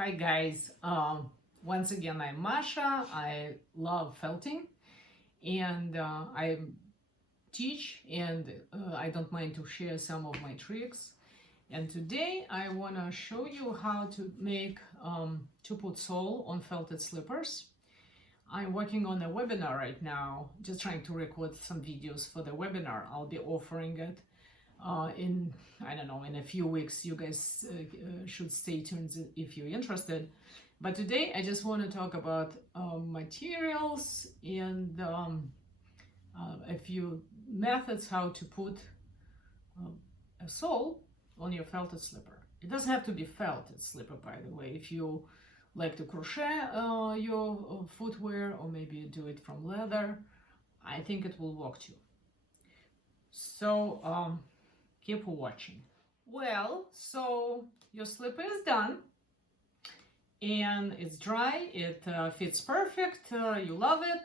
Hi guys, once again I'm Masha. I love felting and I teach and I don't mind to share some of my tricks. And today I want to show you how to put sole on felted slippers. I'm working on a webinar right now, just trying to record some videos for the webinar. I'll be offering it in, I don't know, in a few weeks. You guys should stay tuned if you're interested. But today I just want to talk about materials and a few methods how to put a sole on your felted slipper. It doesn't have to be felted slipper, by the way. If you like to crochet your footwear, or maybe do it from leather, I think it will work too. So keep watching. Well, so your slipper is done and it's dry, it fits perfect, you love it.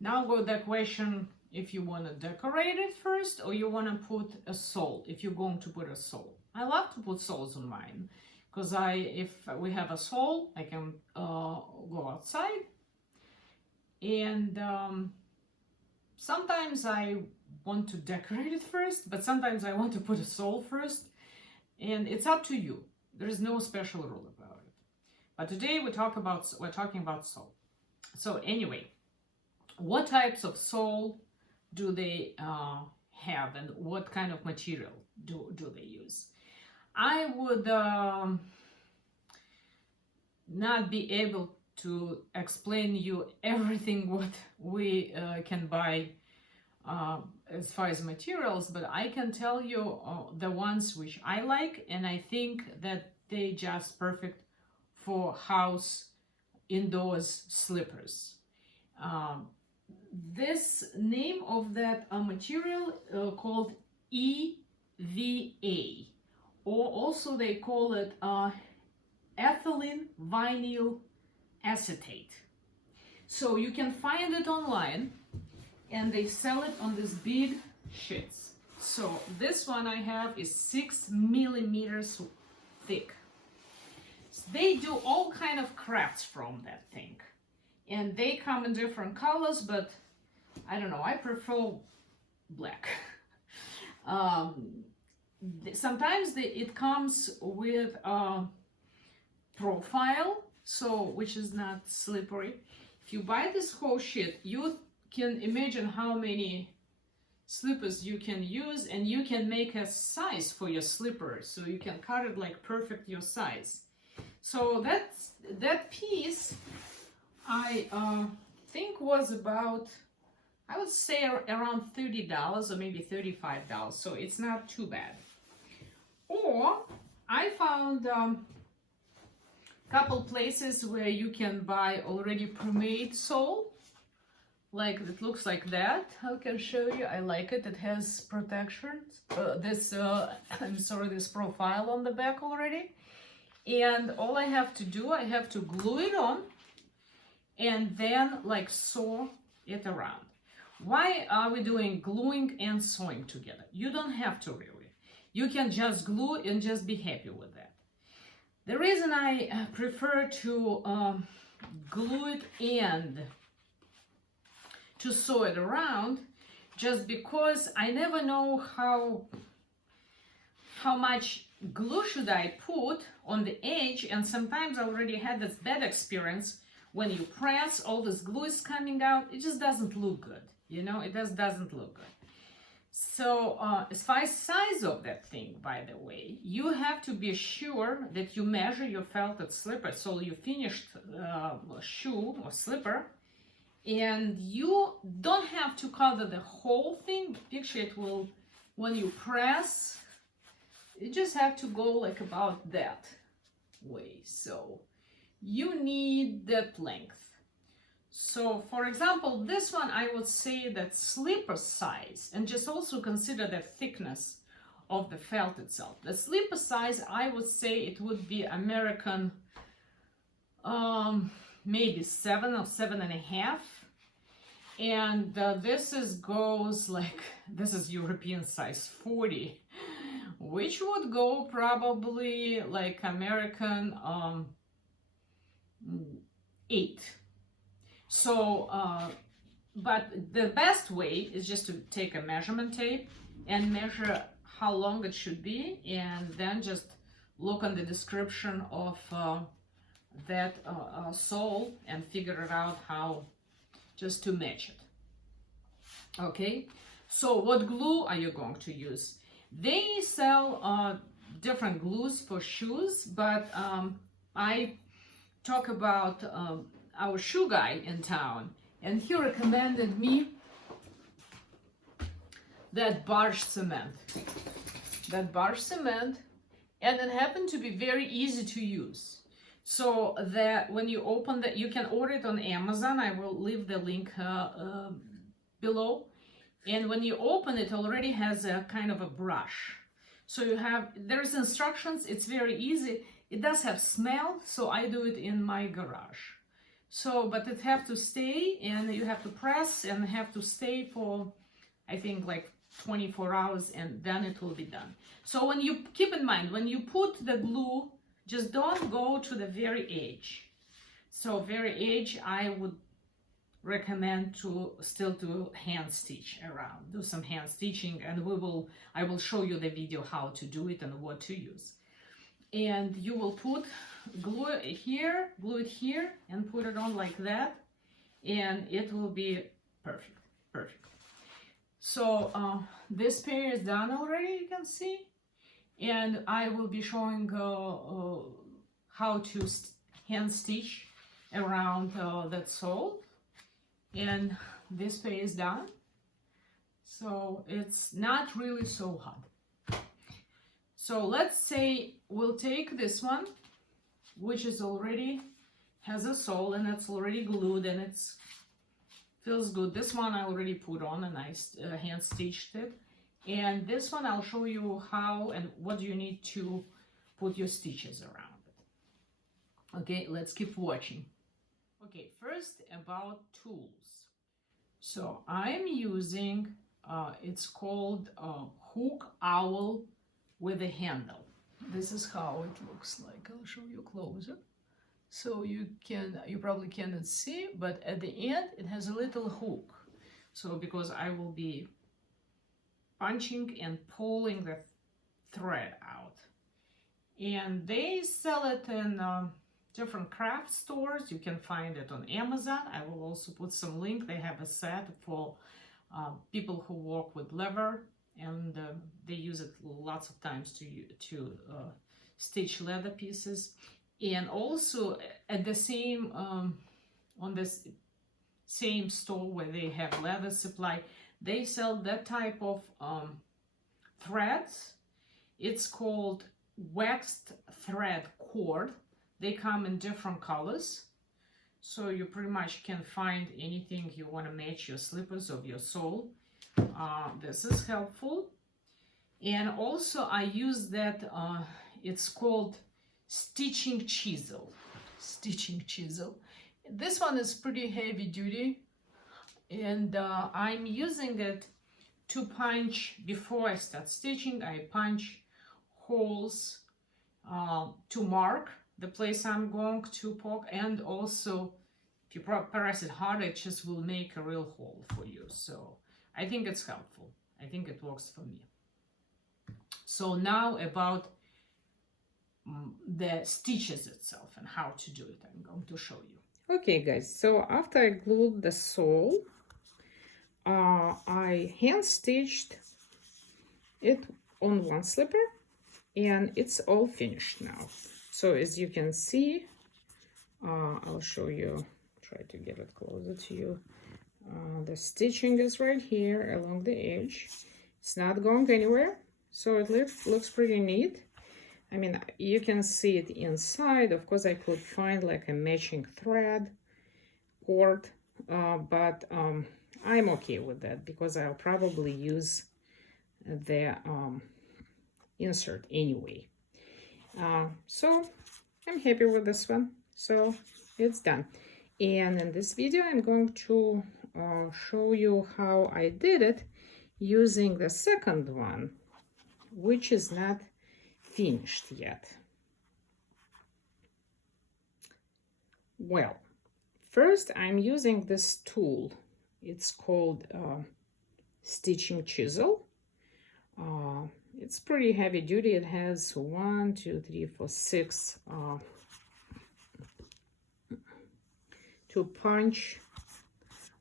Now go the question if you want to decorate it first or you want to put a sole, if you're going to put a sole. I love to put soles on mine because if we have a sole, I can go outside, and sometimes I want to decorate it first, but sometimes I want to put a sole first, and it's up to you. There is no special rule about it. But today we're talking about sole. So anyway, what types of sole do they have, and what kind of material do they use? I would not be able to explain you everything what we can buy as far as materials, but I can tell you the ones which I like, and I think that they just perfect for house indoors slippers. This name of that material called EVA, or also they call it ethylene vinyl acetate. So you can find it online, and they sell it on these big sheets. So this one I have is 6 millimeters thick. So they do all kind of crafts from that thing, and they come in different colors, but I don't know, I prefer black. Sometimes it comes with a profile, so which is not slippery. If you buy this whole sheet, you can imagine how many slippers you can use, and you can make a size for your slipper, so you can cut it like perfect your size. So that piece I think was about, I would say around $30 or maybe $35, so it's not too bad. Or I found couple places where you can buy already pre-made sole, like it looks like that. I can show you. I like it. It has protection. This profile on the back already, and all I have to do, I have to glue it on and then like sew it around. Why are we doing gluing and sewing together? You don't have to really. You can just glue and just be happy with that. The reason I prefer to glue it and to sew it around, just because I never know how much glue should I put on the edge, and sometimes I already had this bad experience. When you press, all this glue is coming out. It just doesn't look good, you know, it just doesn't look good. So as far as size of that thing, by the way, you have to be sure that you measure your felted slipper, so you finished shoe or slipper, and you don't have to cover the whole thing. Picture it will, when you press, you just have to go like about that way. So you need that length. So for example, this one, I would say that slipper size, and just also consider the thickness of the felt itself. The slipper size, I would say it would be American, maybe 7 or 7.5. And this goes like, this is European size 40, which would go probably like American 8. So, but the best way is just to take a measurement tape and measure how long it should be, and then just look on the description of that sole and figure it out how just to match it. Okay, so what glue are you going to use? They sell different glues for shoes, but I talk about our shoe guy in town, and he recommended me that Barge cement. And it happened to be very easy to use. So that when you open that, you can order it on Amazon. I will leave the link below. And when you open it, already has a kind of a brush. So there's instructions. It's very easy. It does have smell, so I do it in my garage. So, but it have to stay, and you have to press and have to stay for, I think, like 24 hours, and then it will be done. So when you keep in mind, when you put the glue, just don't go to the very edge. So very edge, I would recommend to still do hand stitch around, do some hand stitching, and I will show you the video how to do it and what to use. And you will glue it here, and put it on like that, and it will be perfect. So this pair is done already, you can see, and I will be showing how to hand stitch around that sole. And this pair is done, so it's not really so hard. So let's say we'll take this one, which is already has a sole and it's already glued and it's feels good. This one I already put on and I hand stitched it, and this one I'll show you how and what you need to put your stitches around it. Okay, let's keep watching. Okay, first about tools. So I'm using it's called hook owl with a handle. This is how it looks like. I'll show you closer. So you probably cannot see, but at the end it has a little hook. So because I will be punching and pulling the thread out. And they sell it in different craft stores. You can find it on Amazon. I will also put some link. They have a set for people who work with leather, and they use it lots of times to stitch leather pieces. And also at the same on this same store where they have leather supply, they sell that type of threads. It's called waxed thread cord. They come in different colors, so you pretty much can find anything you want to match your slippers or your sole. This is helpful. And also I use that, it's called stitching chisel. This one is pretty heavy duty, and I'm using it to punch. Before I start stitching, I punch holes to mark the place I'm going to poke, and also if you press it hard, it just will make a real hole for you. So I think it's helpful. I think it works for me. So now about the stitches itself and how to do it, I'm going to show you. Okay guys, so after I glued the sole, I hand stitched it on one slipper, and it's all finished now. So as you can see, I'll show you, try to get it closer to you. The stitching is right here along the edge. It's not going anywhere, so it looks pretty neat. I mean, you can see it inside. Of course, I could find like a matching thread cord, but I'm okay with that because I'll probably use the insert anyway. So I'm happy with this one. So it's done. And in this video, I'm going to show you how I did it using the second one, which is not finished yet. Well, first I'm using this tool. It's called stitching chisel. It's pretty heavy duty. It has 1, 2, 3, 4, 6 to punch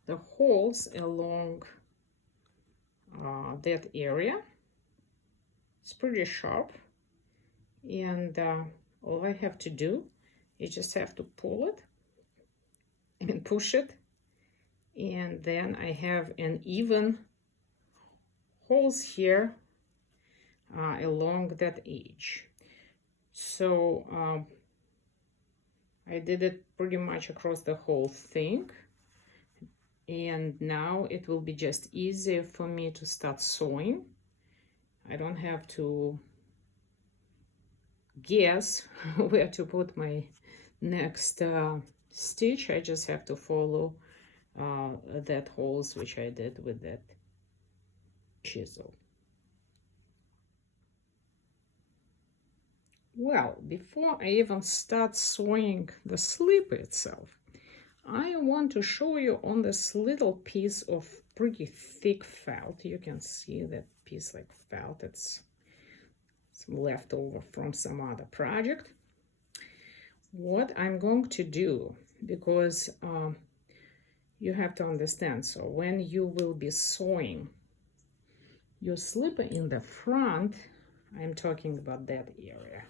the holes along that area. It's pretty sharp, and all I have to do is just have to pull it and push it, and then I have an even holes here along that edge. So I did it pretty much across the whole thing, and now it will be just easier for me to start sewing. I don't have to guess where to put my next stitch. I just have to follow that holes which I did with that chisel. Well, before I even start sewing the slip itself, I want to show you on this little piece of pretty thick felt. You can see that piece like felt. It's some leftover from some other project. What I'm going to do, because you have to understand, so when you will be sewing your slipper in the front, I'm talking about that area.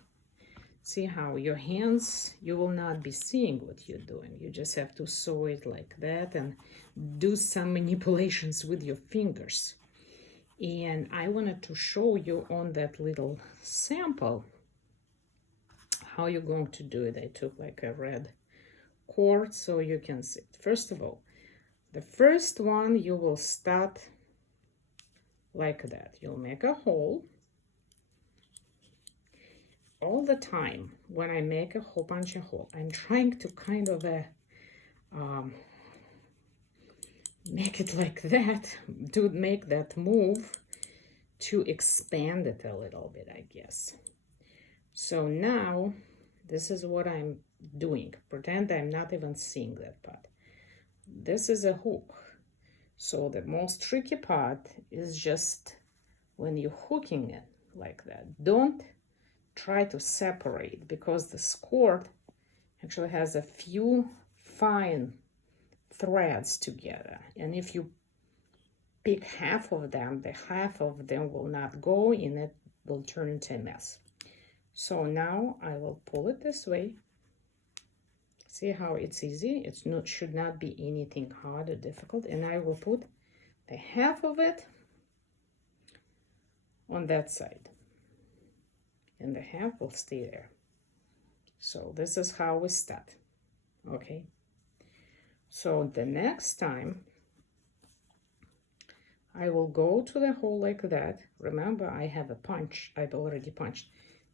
See how your hands, you will not be seeing what you're doing. You just have to sew it like that and do some manipulations with your fingers. And I wanted to show you on that little sample how you're going to do it. I took like a red cord so you can see it. First of all, the first one you will start like that. You'll make a hole. All the time when I make a whole bunch of hole, I'm trying to kind of make it like that, to make that move, to expand it a little bit, I guess. So now this is what I'm doing. Pretend I'm not even seeing that part. This is a hook. So the most tricky part is just when you're hooking it like that. Don't try to separate, because the cord actually has a few fine threads together, and if you pick half of them, the half of them will not go, and it will turn into a mess. So now I will pull it this way. See how it's easy? It's not, should not be anything hard or difficult, and I will put the half of it on that side, and the half will stay there. So this is how we start. Okay, so the next time I will go to the hole like that. Remember, I have a punch. I've already punched,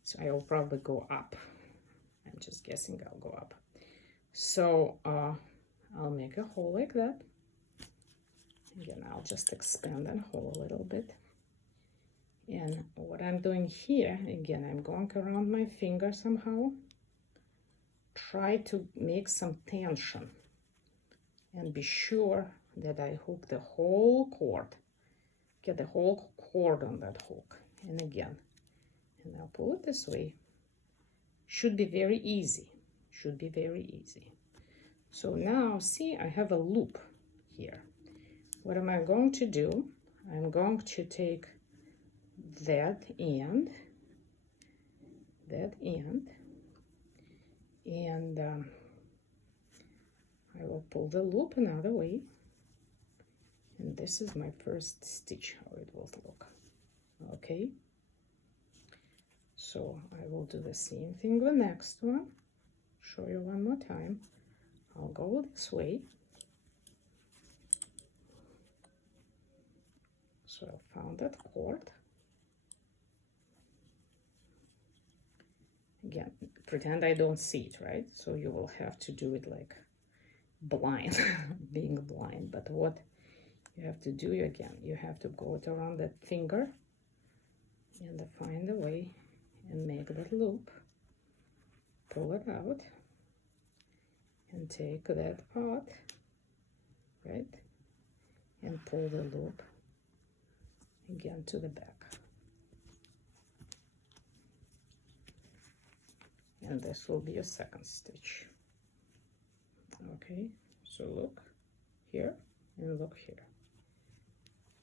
so I will probably go up. I'm just guessing I'll go up. So I'll make a hole like that. Again, I'll just expand that hole a little bit. And what I'm doing here, again, I'm going around my finger somehow. Try to make some tension and be sure that I hook the whole cord. Get the whole cord on that hook. And again, and I'll pull it this way. Should be very easy. Should be very easy. So now, see, I have a loop here. What am I going to do? I'm going to take that end, and I will pull the loop another way, and this is my first stitch, how it will look. Okay, so I will do the same thing with the next one. Show you one more time. I'll go this way. So I found that cord. Again, pretend I don't see it, right? So you will have to do it like blind, being blind. But what you have to do, again, you have to go around that finger and find a way and make that loop, pull it out, and take that part, right, and pull the loop again to the back. And this will be your second stitch. Okay, so look here and look here.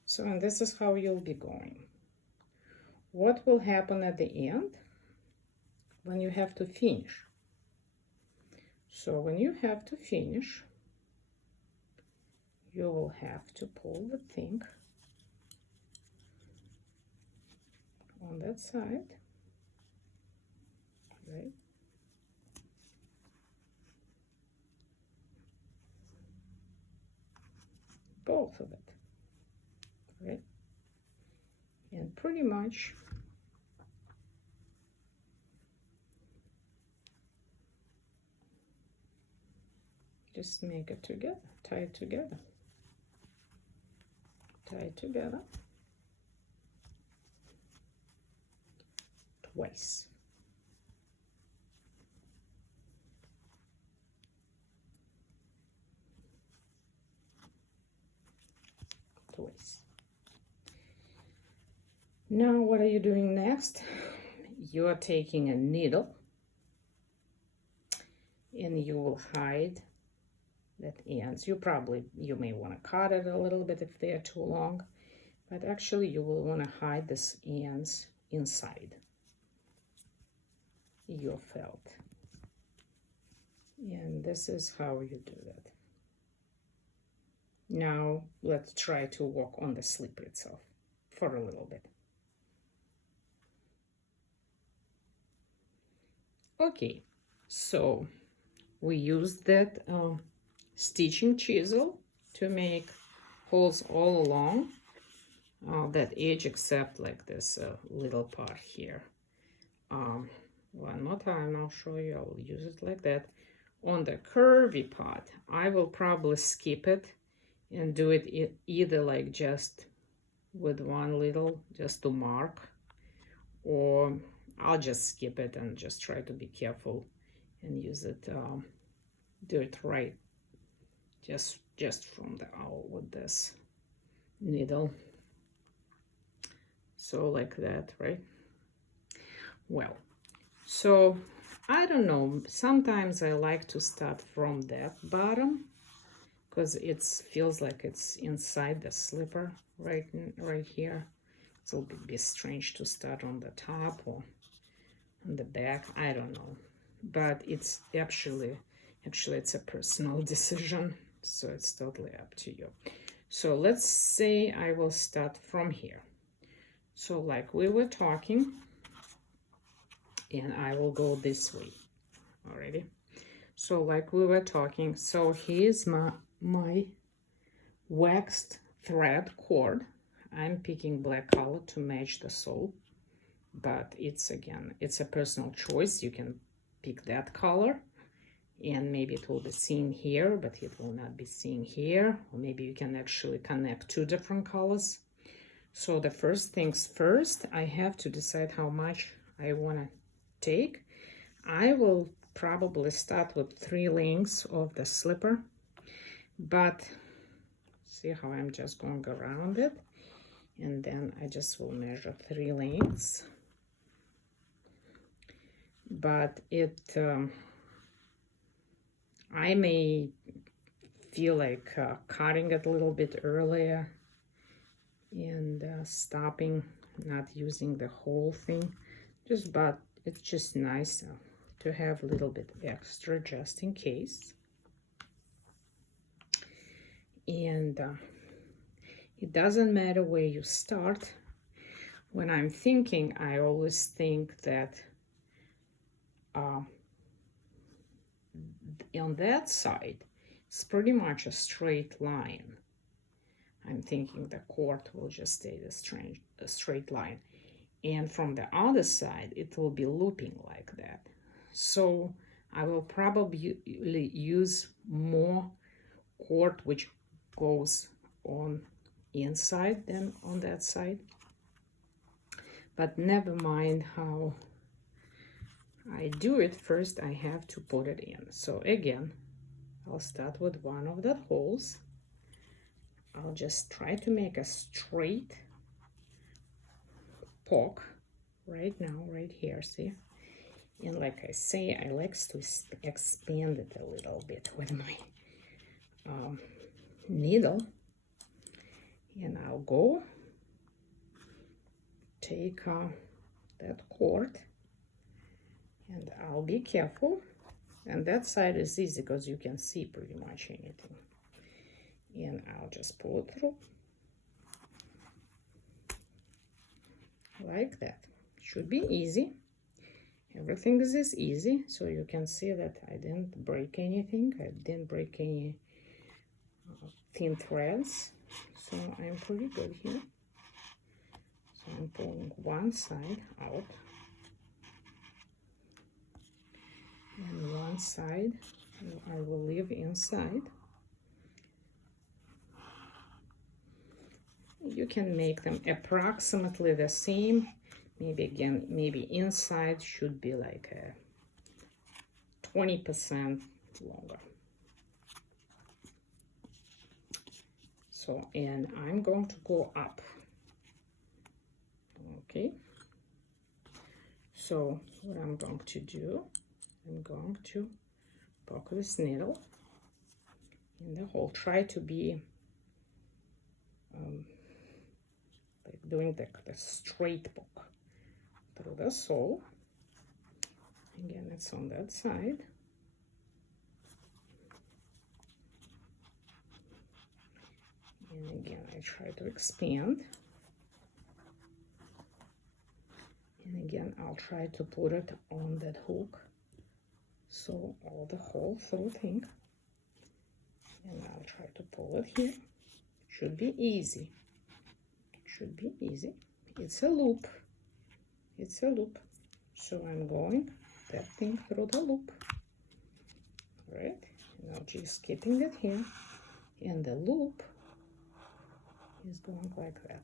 So, and this is how you'll be going. What will happen at the end when you have to finish? So when you have to finish, you will have to pull the thing on that side, right? Both of it, right? And pretty much just make it together, tie it together, tie it together twice. Twice. Now what are you doing next? You are taking a needle and you will hide that ends. You may want to cut it a little bit if they are too long, but actually you will want to hide this ends inside your felt. And this is how you do that. Now let's try to work on the slipper itself for a little bit. Okay, so we used that stitching chisel to make holes all along that edge, except like this little part here. One more time, I'll show you. I'll use it like that. On the curvy part, I will probably skip it and do it either like just with one little, just to mark, or I'll just skip it and just try to be careful and use it, do it right, just from the out with this needle. So like that, right? Well, so I don't know, sometimes I like to start from that bottom because it feels like it's inside the slipper right here. So it'll be strange to start on the top or on the back, I don't know, but it's actually it's a personal decision, so it's totally up to you. So let's say I will start from here. So like we were talking, and I will go this way already. So like we were talking, so here's my waxed thread cord. I'm picking black color to match the sole, but it's a personal choice. You can pick that color and maybe it will be seen here, but it will not be seen here. Or maybe you can actually connect two different colors. So the first things first, I have to decide how much I want to take. I will probably start with 3 lengths of the slipper, but see how I'm just going around it, and then I just will measure 3 lengths. But I may feel like cutting it a little bit earlier and stopping, not using the whole thing, but it's just nice to have a little bit extra just in case. And it doesn't matter where you start. When I'm thinking, I always think that on that side, it's pretty much a straight line. I'm thinking the cord will just stay a straight line. And from the other side, it will be looping like that. So I will probably use more cord which goes on inside than on that side. But never mind how I do it. First I have to put it in. So again, I'll start with one of the holes. I'll just try to make a straight poke right now, right here, see? And like I say, I like to expand it a little bit with my needle. And I'll go take that cord, and I'll be careful. And that side is easy because you can see pretty much anything. And I'll just pull it through like that. Should be easy. Everything is easy, so you can see that I didn't break anything. I didn't break any thin threads, so I'm pretty good here. So I'm pulling one side out, and one side I will leave inside. You can make them approximately the same. Maybe again, maybe inside should be like a 20% longer. So, and I'm going to go up. Okay. So what I'm going to do, I'm going to poke this needle in the hole. Try to be like doing the straight poke through the sole. Again, it's on that side. And again, I try to expand. And again, I'll try to put it on that hook. So all the whole through thing. And I'll try to pull it here. Should be easy. Should be easy. It's a loop. It's a loop. So I'm going that thing through the loop. Right? And I'm just keeping it here. And the loop is going like that.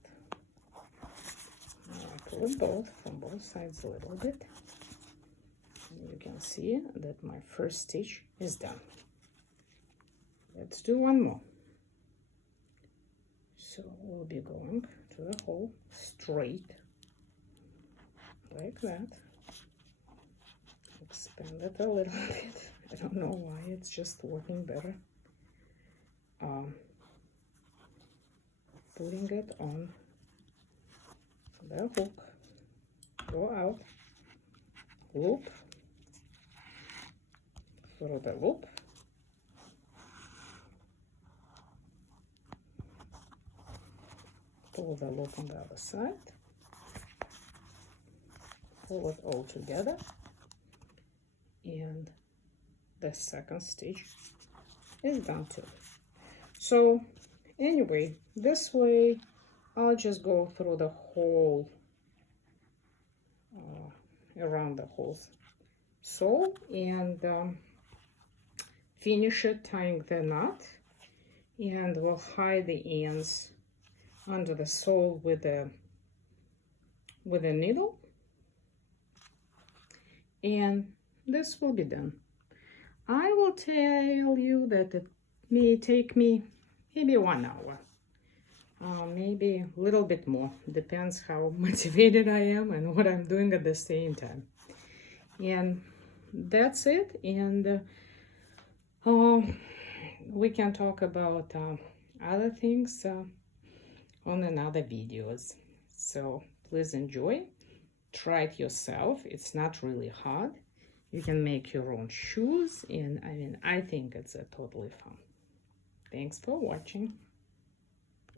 Now I pull both from both sides a little bit. And you can see that my first stitch is done. Let's do one more. So we'll be going to the hole straight like that. Expand it a little bit. I don't know why, it's just working better. Putting it on the hook, go out, loop, through the loop, pull the loop on the other side, pull it all together, and the second stitch is done too. So anyway, this way I'll just go through the whole around the whole sole and finish it tying the knot, and we'll hide the ends under the sole with a needle, and this will be done. I will tell you that it may take me maybe 1 hour, maybe a little bit more, depends how motivated I am and what I'm doing at the same time. And that's it, and we can talk about other things on another videos. So please enjoy, try it yourself. It's not really hard. You can make your own shoes, and I mean, I think it's totally fun. Thanks for watching.